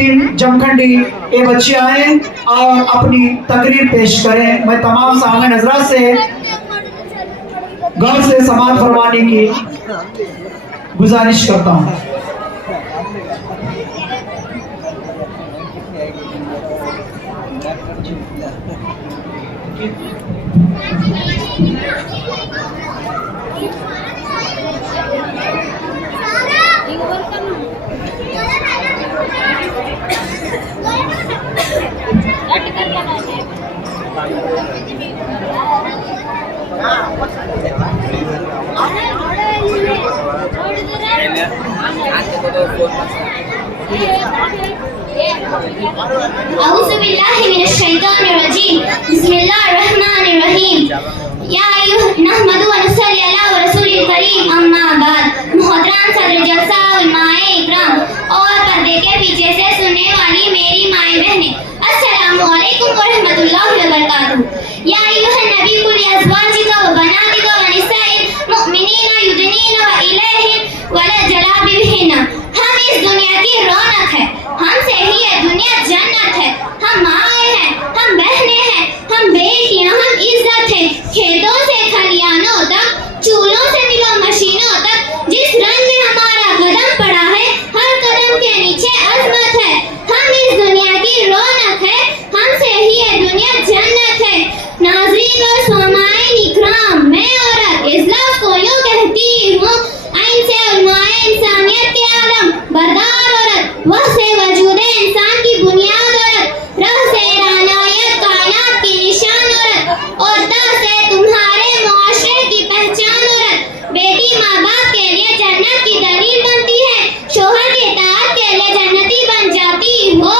तीन जमखंडी ये बच्चे आए और अपनी तकरीर पेश करें। मैं तमाम सामने नजरा से गौर से समाअत फरमाने की गुजारिश करता हूँ। औज़ुबिल्लाहिमिनश्शैतानिर्रजीम बिस्मिल्लाहिर्रहमानिर्रहीम या नहमदु व नसल्ली अला रसूलिल करीम अम्मा बाद। मोहतरम सदर जलसा उलमाए इकराम और पर्दे के पीछे से सुनने वाली मेरी माएँ बहनें, अस्सलामु अलैकुम व रहमतुल्लाहि व बरकातुहू। या अय्युहन नबी कुल अज़वाजिका व बनातिका व निसाइल मुमिनीना युदनीना व इलैहिन वला जलाबिहिन्ना। हम इस दुनिया की रौनक है, हमसे ही ये दुनिया जन्नत है। हम माएँ हैं, हम बहनें हैं, हम बेटियां, हम इज्जत है। खेतों से खलियानों तक, चूल्हों से मिलों मशीनों तक, जिस रंग में हमारा कदम पड़ा है, हर कदम के नीचे अजमत है। हम इस दुनिया की रौनक है, हमसे ही ये दुनिया जन्नत है। नाज़रीन और सामाईन इकराम, मैं औरत इस लफ्ज़ को यूं कहती हूँ, आइन से उलमाए इंसानियत के आलम बरदार औरत, वह से वजूदे इंसान की बुनियाद औरत, रह से रानायत कायनात की निशान औरत, और ता से तुम्हारे मुआशरे की पहचान औरत। बेटी माँ बाप के लिए जन्नत की दलील बनती है, शोहर के इताअत के लिए जन्नती बन जाती हो,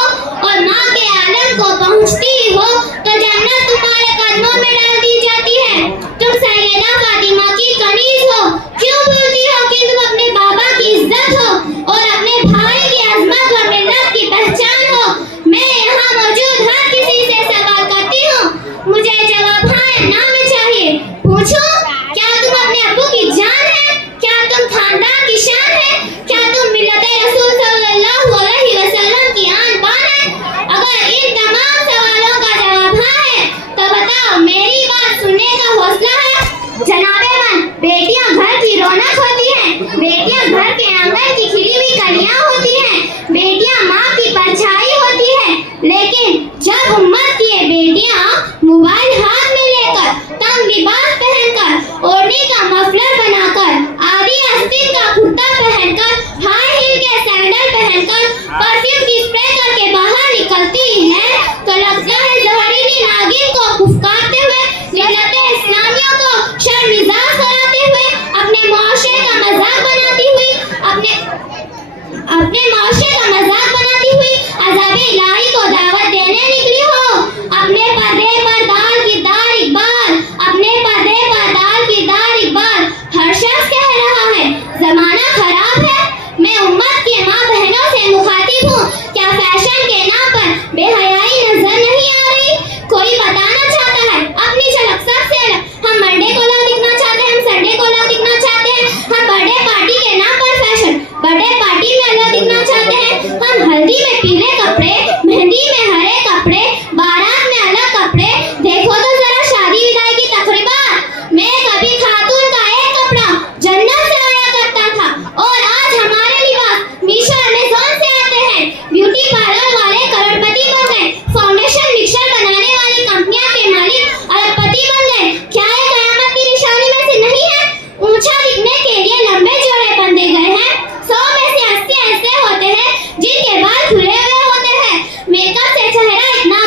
और माँ के आलम को पहुँचती हो तो जन्नत तुम्हारे कदमों में डाल दी जाती है। तुम सैयदा फातिमा की कनीज हो, क्यों बोलती हो कि तुम अपने बाबा की इज्जत हो और अपने भाई की अजमत व मिल्लत की पहचान हो। मैं यहाँ मौजूद हर किसी से सवाल करती हूँ, मुझे जवाब हाँ या ना में चाहिए। पूछो, क्या तुम अपने अब्बू की जान है? क्या तुम खानदान की शान है? क्या तुम मिल्लते रसूल सल्लल्लाहु अलैहि वसल्लम की आन बान है? अगर इन तमाम सवालों का जवाब हाँ है तो बताओ, मेरी बात सुनने का हौसला है? जनाबे-मन, बेटियां घर की रौनक होती हैं, बेटियां घर के आंगन की खिली हुई कलियां होती हैं, बेटियां माँ की परछाई होती है। लेकिन जब उम्मत की ये बेटियां मोबाइल हाथ में लेकर, तंग लिबास पहनकर, ओढ़नी का मफलर बनाकर, आदि आस्तीन का कुर्ता पहनकर, हाई हील के सैंडल पहनकर, परफ्यूम की स्प्रे करके बाहर निकलती है तो लगता है जहरीली नागिन को फुफकारते हुए, मिल्लते इस्लामिया को शर्मिज़ार कराते हुए, अपने मुआशरे का मजाक बनाती हुई, अपने मुआशरे का मजाक बनाती हुई अज़ाबे इलाही को दावत देने निकली हो। अपने पर्दे पर दाल की दार इकबाल, अपने पर्दे पर दाल की दार इकबाल, हर शख्स कह रहा है जमाना खराब है। मैं उम्मत के माँ बहनों से मुखातिब हूँ, क्या फैशन के नाम पर बेहयाई नजर नहीं आ रही? कोई बताना चाहता है अपनी झलक सबसे अलग। हम मंडे को अलग दिखना चाहते हैं, हम संडे को अलग दिखना चाहते हैं, हम बर्थडे पार्टी के नाम पर फैशन, बर्थडे पार्टी में अलग दिखना चाहते हैं, हम हल्दी में पीले कपड़े, मेहंदी में हरे कपड़े, बारात में अलग कपड़े। देखो तो जरा शादी विदाई की तकरीबात में कभी खातून का एक कपड़ा जन्नत से आया करता था, और आज हमारे लिबास मीशो अमेज़न से आते हैं। ब्यूटी पार्लर वाले करोड़पति बन गए, फाउंडेशन मिक्सर बनाने वाली कंपनियां के मालिक अरबपति बन गए। क्या ये कयामत की निशानी में से नहीं है? ऊंचा दिखने के लिए लंबे जोड़े बंधे गए हैं। 100 में से 80 ऐसे होते हैं जिनके बाल खुले हुए होते हैं। मेकअप से चेहरा इतना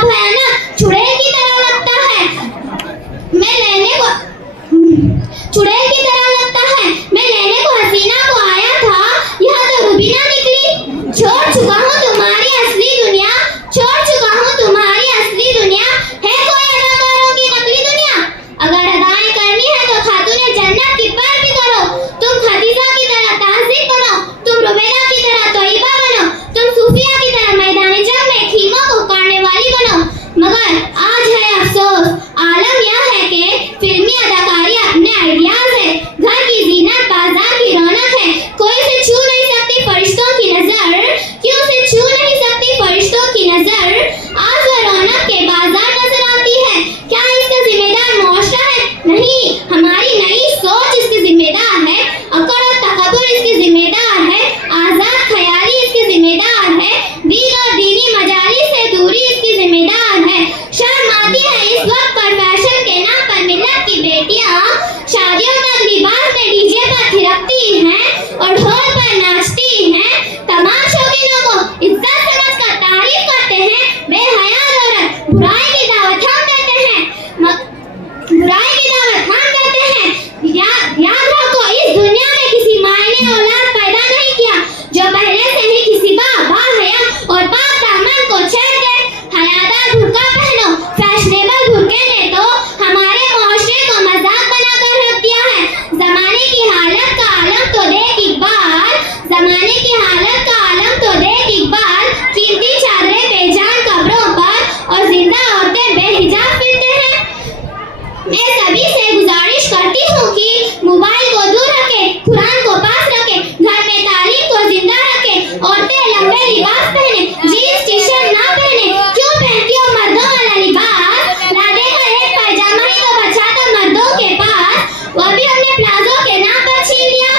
पहने, जीन्स टी शर्ट ना पहने, क्यों पहनती हो मर्दों वाला लिबास? ना देखा एक पैजामा ही तो बचा था मर्दों के पास, वह भी हमने प्लाजो के नाम पर छीन लिया।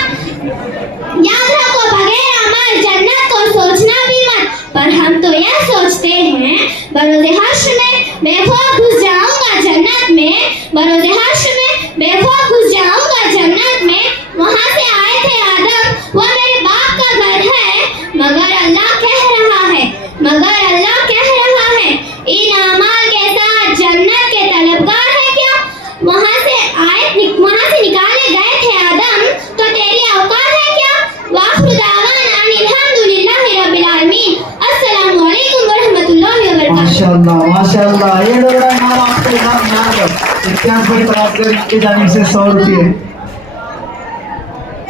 याद रखो बगैर अमल जन्नत को सोचना भी मत, पर हम तो यह सोचते हैं बरोज़े हश्र में बेखौफ घुस जाऊंगा जन्नत में, बरोज़े हश्र में बेखौफ घुस जाऊंगा जन्नत में। वहाँ से आए थे आदम, वह मेरे बाप का घर है, मगर अल्लाह कह रहा है, मगर अल्लाह कह रहा है इन अमाल के साथ जन्नत के तलबगार है क्या? वहाँ से निकाले गए थे आदम, तो तेरी औकात है क्या? वाखिर दावाना अनिल हम्दुलिल्लाहि रब्बिल आलमीन। अस्सलामु अलैकुम व रहमतुल्लाहि व बरकातुहू। माशाल्लाह माशाल्लाह। ये लग रहा है नाम आपके नाम याद है। 91 प्राप्त की जानिब से 100 रुपये।